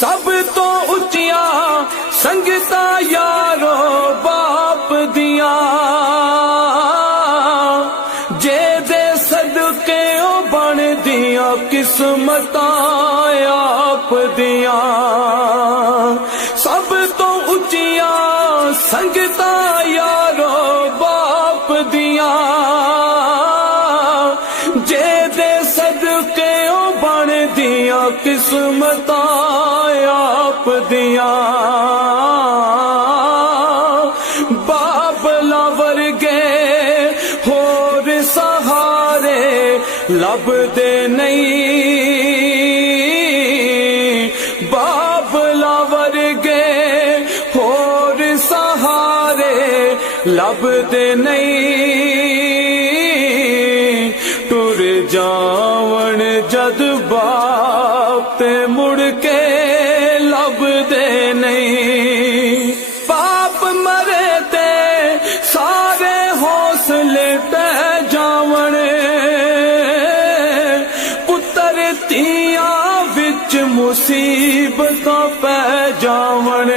سب تو اچیاں سنگتا یارو باپ دیاں، جے دے صدقے او بن دیاں قسمتاں آپ دیاں۔ سب تو اچیاں سنگتا یارو باپ دیاں، جے دے صدقے او بن دیاں قسمتاں آپ دیاں۔ بابلا ورگے ہور سہارے لب دے نہیں، بابلا ورگے ہور سہارے لب دے نہیں، ٹر جاون جد باپ تے مڑ کے لب دے نہیں۔ باپ مرے تے سارے حوصلے ٹہ جاون، پتر تیاں وچ مصیبتاں پہ جاون۔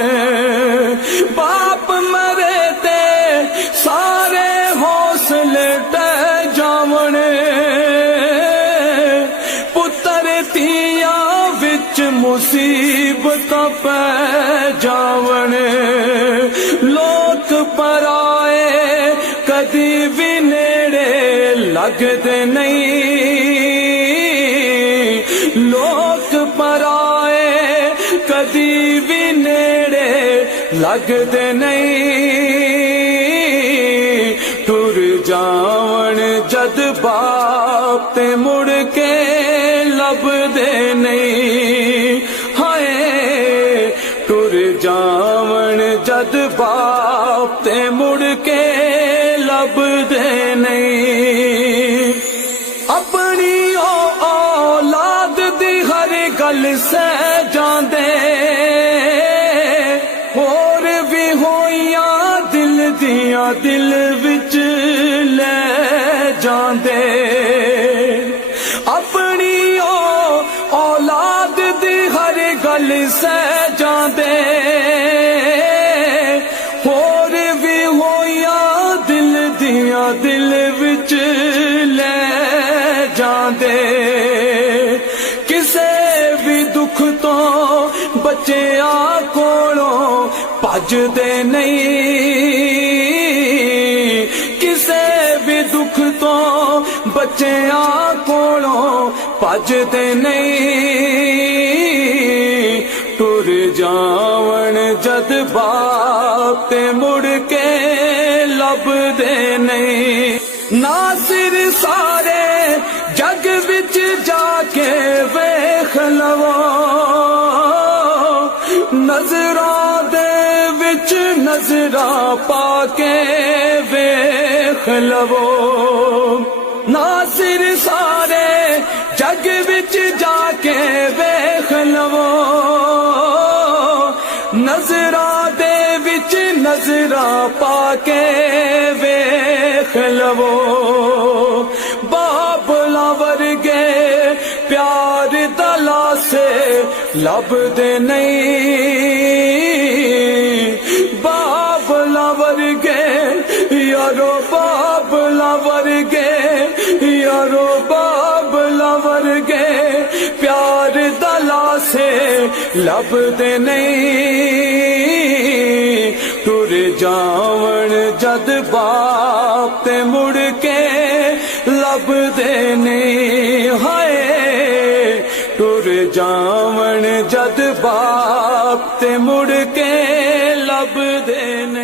باپ مرے تے سارے حوصلے ٹہ جاون، پتر تیاں وچ مصیبتاں پہ جاون۔ لوک پرائے کدی بھی نیڑے لگدے نہیں، لوک پرائے کدی بھی نیڑے لگدے نہیں، ٹر جاون جد باپ تے مڑ کے لب دے نہیں۔ ہائے ٹر جاون جد باپ تے مڑ کے لب دے نہیں۔ اپنی اولاد دی ہر گل سہ جاندے، اور بھی ہوئیاں دل دیاں دل وچ لے جاندے۔ اپنی اولاد دی ہر گل سہ جاندے، اور بھی ہوئیاں دل دیاں دل وچ لے جاندے۔ کسے بھی دکھ تو بچیاں کولوں بھجدے نہیں، کسے بھی دکھ تو بچیاں کولوں بھجدے نہیں، ٹر جاون جد باپ تے مڑ کے لب دے نہیں۔ ناصر سارے جگ وچ جا کے ویکھ لو، نظراں دے وچ نظراں پا کے ویکھ لو۔ ناصر سارے جگ وچ جا کے ویکھ لو، نظراں دے وچ نظراں پا کے ویکھ لو۔ بابلا ورگے پیار دلا سے لب دے نہیں، بابلا ورگے یارو بابلا ورگے یارو بابلا ورگے پیار دلا سے لب دے نہیں، ٹر جاون جد باپ تے مڑ کے لب دے نہیں۔ ہائے ٹر جاون جد باپ تے مڑ کے لب دے نہیں۔